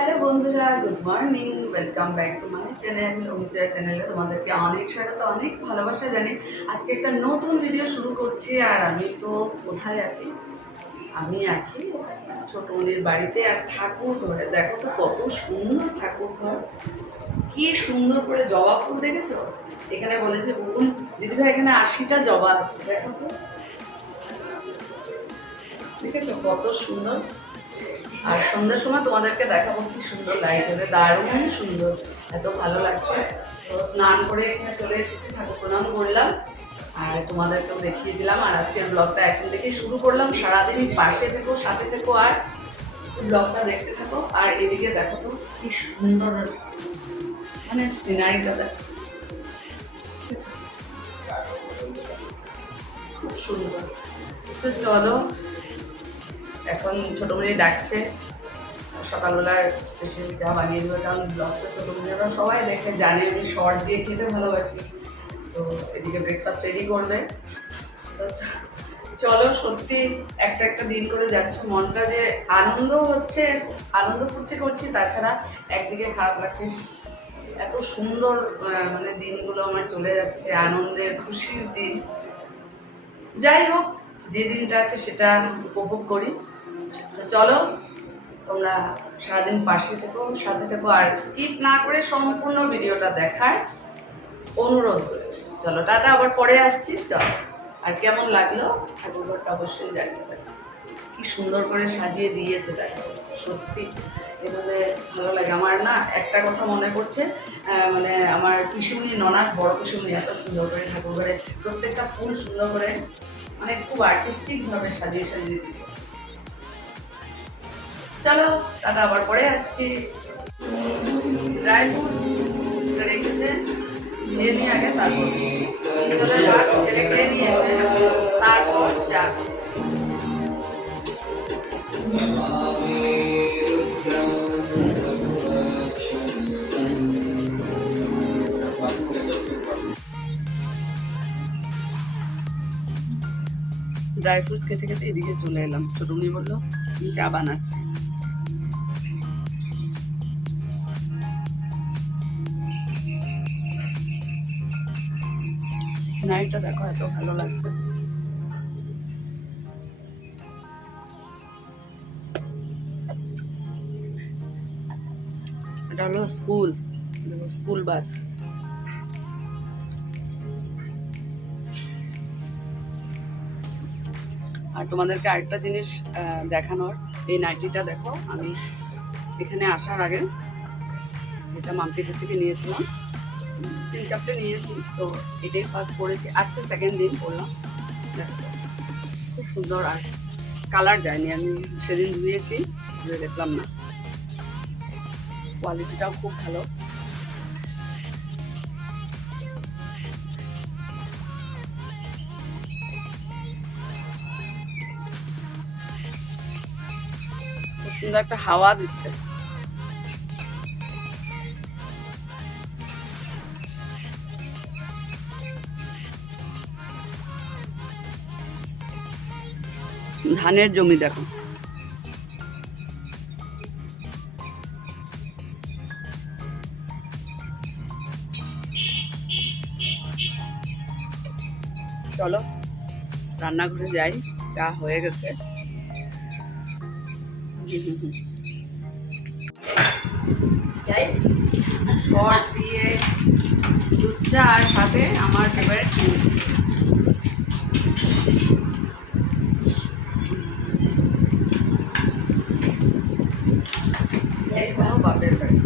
Hello বন্ধুরা, good morning. Welcome back to my channel Amijaya চ্যানেলে তোমাদেরকে অনেক স্বাগত, অনেক ভালোবাসা জানি। আজকে একটা নতুন ভিডিও শুরু করছি। আর আমি তো কোথায় আছি? আমি আছি ছোট মনির বাড়িতে। আর ঠাকুর ঘরে দেখো তো কত সুন্দর ঠাকুর ঘর, কি সুন্দর করে জবা ফুল দেখেছো? এখানে বলেছে বলুন দিদিভাই এখানে 80টা জবা আছে, দেখো তো, দেখেছো কত সুন্দর। আর সন্ধ্যার সময় তোমাদেরকে দেখাবো কি সুন্দর লাইট হবে, দারুণ সুন্দর, এত ভালো লাগছে। তো স্নান করে এখানে চলে এসেছি, ঠাকুর প্রণাম করলাম আর তোমাদেরকেও দেখিয়ে দিলাম। আর আজকের ব্লগটা এখন থেকেই শুরু করলাম। সারাদিন পাশে থেকো, সাথে থেকো আর ব্লগটা দেখতে থাকো। আর এদিকে দেখো তো কি সুন্দর মানে সিনারিটা দেখো, খুব সুন্দর। তো চলো, এখন ছোট মেয়ে ডাকছে, সকালবেলার স্পেশাল চা বানিয়ে দেবো। কারণ ব্লগটা ছোটো মেয়েরা সবাই দেখে, জানে আমি শর্ট দিয়ে খেতে ভালোবাসি। তো এদিকে ব্রেকফাস্ট রেডি করবে। তো চলো, সত্যি একটা একটা দিন করে যাচ্ছে, মনটা যে আনন্দ হচ্ছে, আনন্দ ফুর্তি করছি, তাছাড়া একদিকে খারাপ লাগছে, এত সুন্দর মানে দিনগুলো আমার চলে যাচ্ছে, আনন্দের খুশির দিন। যাই হোক, যে দিনটা আছে সেটা উপভোগ করি। তো চলো, তোমরা সারাদিন পাশে থেকো, সাথে থেকো আর স্কিপ না করে সম্পূর্ণ ভিডিওটা দেখার অনুরোধ করি। চলো টাটা, আবার পরে আসছি। চলো, আর কেমন লাগলো ঠাকুরঘরটা অবশ্যই জানিয়ে, কি সুন্দর করে সাজিয়ে দিয়েছে দেখো, সত্যি এভাবে ভালো লাগে আমার। না একটা কথা মনে পড়ছে, মানে আমার পিসুমনি, ননার বড় পিসুমনি এত সুন্দর করে ঠাকুরঘরে প্রত্যেকটা ফুল সুন্দর করে মানে খুব আর্টিস্টিকভাবে সাজিয়ে সাজিয়ে দিল। চলো টাটা, আবার পরে আসছি। ড্রাই ফ্রুটস রেখেছে, খেয়ে নিয়ে আগে, তারপর ছেলে খেয়ে নিয়েছে, তারপর চা। ড্রাই ফ্রুটস খেতে খেতে এদিকে চলে এলাম। ছোটুনি বললো চা বানাচ্ছি। নাইটটা দেখো এত ভালো লাগছে। এটা হলো স্কুল বাস। আর তোমাদেরকে আরেকটা জিনিস দেখানোর, এই নাইটিটা দেখো, আমি এখানে আসার আগে এটা মাম্পিদের থেকে নিয়েছিলাম, 3-4টে নিয়েছি, তো এটাই ফার্স্ট পরেছি, আজকে সেকেন্ড দিন পরলাম। খুব সুন্দর, আর কালার যায়নি। আমি সেদিন ধুয়েছি, ধুয়ে দেখলাম না, কোয়ালিটিটাও খুব ভালো। খুব সুন্দর একটা হাওয়া দিচ্ছে। ধানের জমি দেখো, চলো রান্নাঘরে যাই, চা হয়ে গেছে। শর্ট দিয়ে দুধ চা, আর সাথে আমার ফেভারিট বাপের বাড়ি।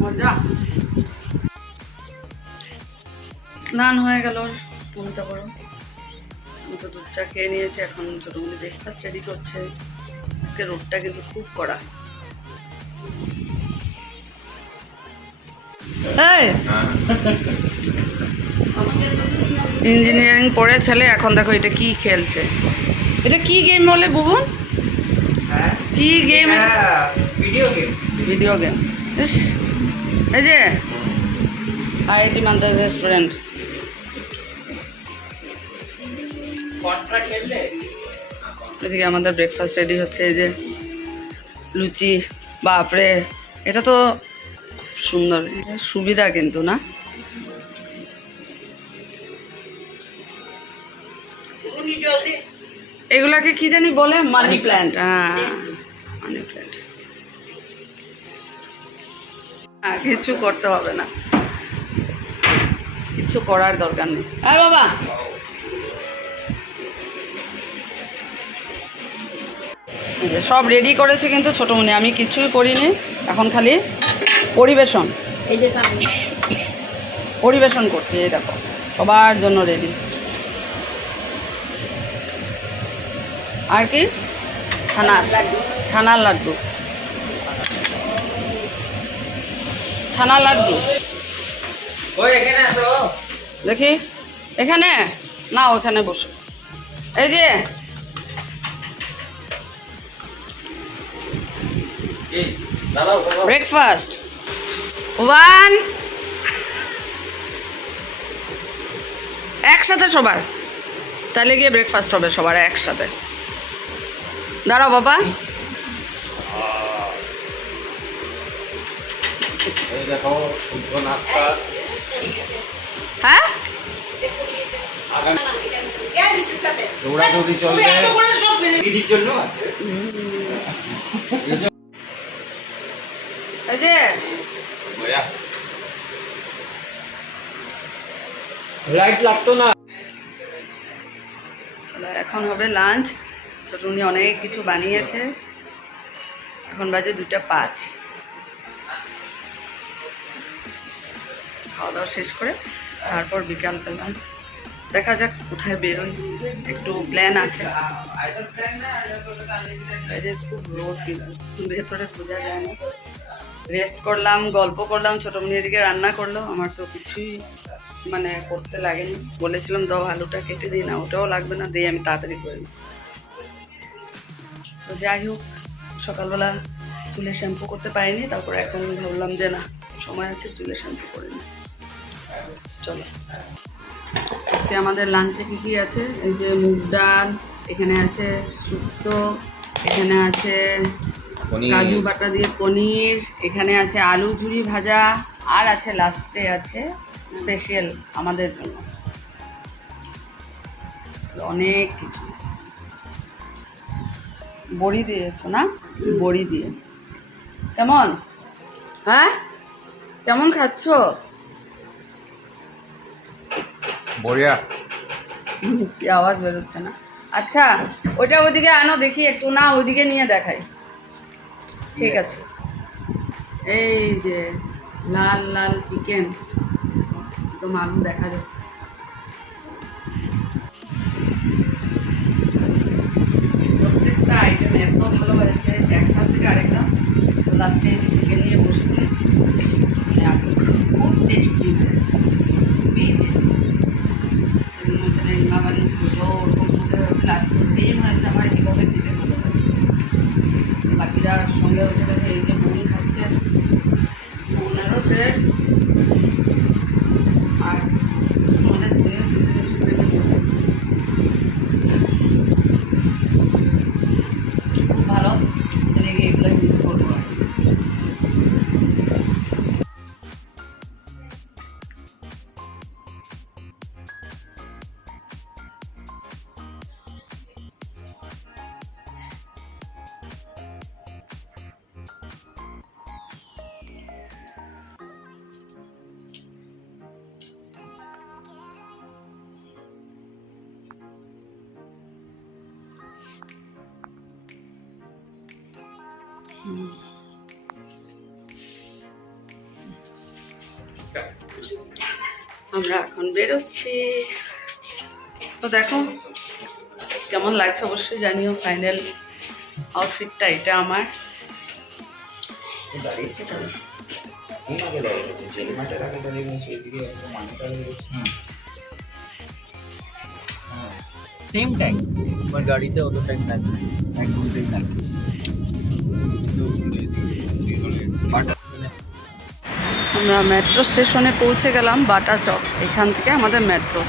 মজা। স্নান হয়ে গেল, মনটা করো। আমি তো দুধ চা খেয়ে নিয়েছি, এখন ছোটগুলি ব্রেকফাস্ট রেডি করছে। আজকে রোদটা কিন্তু খুব কড়া। ইঞ্জিনিয়ারিং পড়ে ছেলে, এখন দেখো এটা কি খেলছে। এটা কি গেম বলে বুবুন? কি গেম? Video game. এই যে IIT মাদ্রাস রেস্টুরেন্ট। এদিকে আমাদের ব্রেকফাস্ট রেডি হচ্ছে। এই যে লুচি, বাপরে এটা তো সুন্দর, সুবিধা কিন্তু না। এগুলাকে কি জানি বলে, মানি প্ল্যান্ট। হ্যাঁ, মানি প্ল্যান্ট। হ্যাঁ, কিছু করতে হবে না, কিছু করার দরকার নেই। হ্যাঁ বাবা, সব রেডি করেছে কিন্তু ছোটমণি, আমি কিছুই করিনি। এখন খালি পরিবেশন, এই যে পরিবেশন করছি। এই দেখো সবার জন্য রেডি। আর কি ছানার লাড্ডু, ছানার লাড্ডু, ছানার লাড্ডু। দেখি এখানে না, ওখানে বসো। এই যে ব্রেকফাস্ট ওয়ান, একসাথে সবার, তাহলে গিয়ে ব্রেকফাস্ট হবে সবার একসাথে। দাঁড়াও বাবা, হ্যাঁ দৌড়াদৌড়ি চলবে দিদির জন্য আছে। এই যে লাইট লাগতো না। চলো এখন হবে লাঞ্চ। ছোটুনি অনেক কিছু বানিয়েছে। এখন বাজে 2:05। খাওয়া দাওয়া শেষ করে তারপর বিকালবেলা দেখা যাক কোথায় বেরোই, একটু প্ল্যান আছে। এই যে খুব রোদ, কিন্তু ভেতরে বোঝা যায় না। রেস্ট করলাম, গল্প করলাম, ছোটমণি এদিকে রান্না করলো। আমার তো কিছুই মানে করতে লাগেনি। বলেছিলাম দাও আলুটা কেটে দিই, না ওটাও লাগবে না, দিয়ে আমি তাড়াতাড়ি করি। তো যাই হোক, সকালবেলা চুলে শ্যাম্পু করতে পারিনি। তারপর এখন ভাবলাম যে না, সময় আছে, চুলে শ্যাম্পু করে নিই। চলো আজকে আমাদের লাঞ্চে কী কী আছে? এই যে মুগ ডাল, এখানে আছে শুক্তো, এখানে আছে কাজু বাটা দিয়ে পনির, এখানে আছে আলু ঝুরি ভাজা, আর আছে লাস্টে আছে স্পেশাল আমাদের জন্য অনেক কিছু। বড়ি দিয়েছো না? বড়ি দিয়ে কেমন? হ্যাঁ কেমন খাচ্ছ? বড়িয়া, কি আওয়াজ বেরোচ্ছে না। আচ্ছা ওইটা ওইদিকে আনো দেখি একটু, না ওইদিকে নিয়ে দেখাই। ঠিক আছে, এই যে লাল লাল চিকেন, তো আলু দেখা যাচ্ছে। প্রত্যেকটা আইটেম এত ভালো হয়েছে, একটা থেকে আরেকটা। তো লাস্টে চিকেন নিয়ে বসেছি, খুব টেস্টি, খুবই টেস্টি। মা বানিয়েছিল ওরকম করে হয়েছিল, আজকে সেম হয়েছে আমার। এইভাবে দিতে ভালো লাগে। বাকিরা সঙ্গে উঠে গেছে। এই যে বোন খাচ্ছে, বোনেরও ফ্রেন্ড, আর আমাদের সিনিয়র সিটিজেন খুব ভালো। এদিকে এগুলোই মিস করবো। আমরা এখন বেরোচ্ছি। তো দেখো কেমন লাগছে অবশ্যই জানিও। ফাইনাল আউটফিটটা এটা আমার। সেম টাইম আমার গাড়িতে অত টাইম লাগবে না, 1 ঘন্টাই লাগবে। আমরা মেট্রো স্টেশনে পৌঁছে গেলাম, বাটা চক। এখান থেকে আমাদের মেট্রো,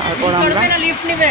তারপর আমরা লিফট নেবে।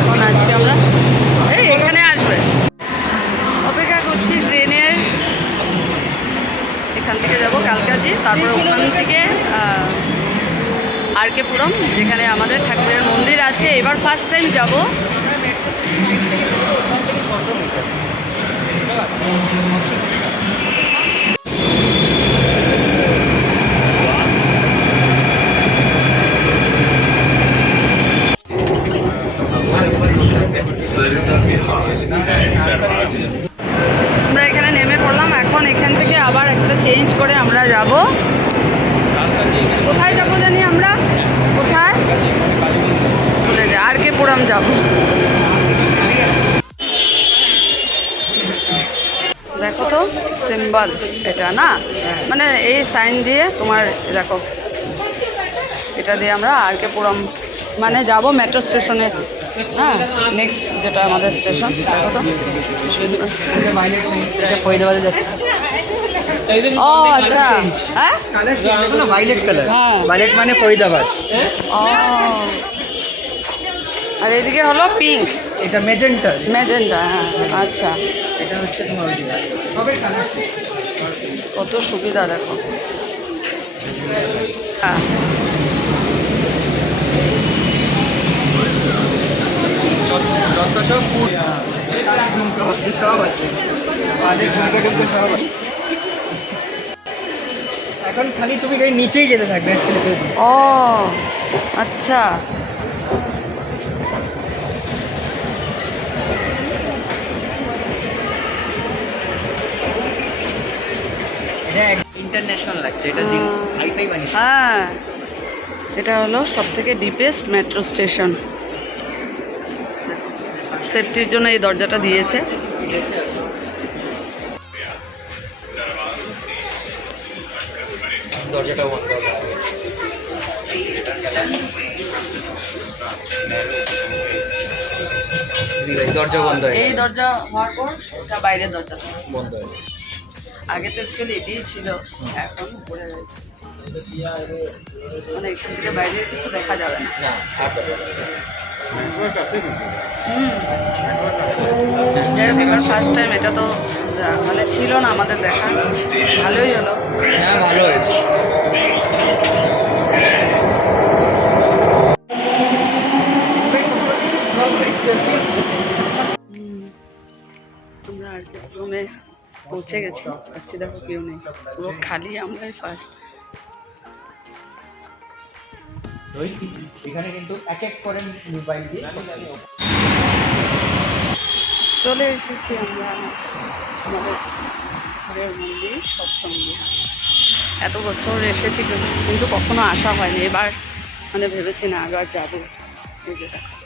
এখন আজকে আমরা এই এখানে আসবে, অপেক্ষা করছি ট্রেনের। এখান থেকে যাব কালকাজি, তারপর ওখান থেকে আর.কে পুরম, যেখানে আমাদের ঠাকুরের মন্দির আছে। এবার ফার্স্ট টাইম যাব। আমরা এখানে নেমে পড়লাম। এখন এখান থেকে আবার একটা চেঞ্জ করে আমরা যাব, কোথায় যাব জানি আমরা, কোথায় চলে যাই, আর.কে পুরম যাব। দেখো তো সিম্বল এটা না, মানে এই সাইন দিয়ে তোমার দেখো, এটা দিয়ে আমরা আর.কে পুরম মানে যাব মেট্রো স্টেশনে। হ্যাঁ, নেক্সট যেটা আমাদের স্টেশন, দেখো তো। ও আচ্ছা, হ্যাঁ ভাইলেট কালার, হ্যাঁ ভাইলেট মানে ফরিদাবাদ। ও, আর এদিকে হলো পিঙ্ক, এটা মেজেন্টা, ম্যাজেন্টা। হ্যাঁ আচ্ছা, এটা হচ্ছে তোমার অরিজিনাল। সবের কালার কত সুবিধা দেখো। হ্যাঁ যত সব ফুড সব আছে, আমাদের ঝুমকা টুমকা সব আছে। এখন খালি তুমি গাড়ি নিচেই যেতে থাকবে। ও আচ্ছা, এটা ইন্টারন্যাশনাল লাগছে, এটা হাইফাই বানিয়েছে। হ্যাঁ এটা হলো সব থেকে ডিপেস্ট মেট্রো স্টেশন। সেফটির জন্য এই দরজাটা দিয়েছে। দরজাটা বন্ধ হবে। দরজা বন্ধ হয়ে এই দরজা হওয়ার পর এটা বাইরের দরজাটা বন্ধ হয়ে আগে তো অ্যাকচুয়ালি এটাই ছিল, এখন পড়ে রয়েছে। মানে এখান থেকে বাইরে কিছু দেখা যাবে না। না, আর তো যাই হোক, এবার ফার্স্ট টাইম, এটা তো মানে ছিল না আমাদের দেখা, ভালোই হলো। হ্যাঁ, ভালো হয়েছে। আমরা আর কি রুমে পৌঁছে গেছি, আচ্ছা দেখো কেউ নেই, পুরো খালি, আমরাই ফার্স্ট। এখানে কিন্তু এক এক করে মোবাইল দিয়ে চলে এসেছি আমরা আমাদের ঘরের মন্দির সৎসঙ্গে। এত বছর এসেছি কিন্তু কখনো আসা হয়নি, এবার মানে ভেবেছি না আবার যাবো। এই যে দেখো।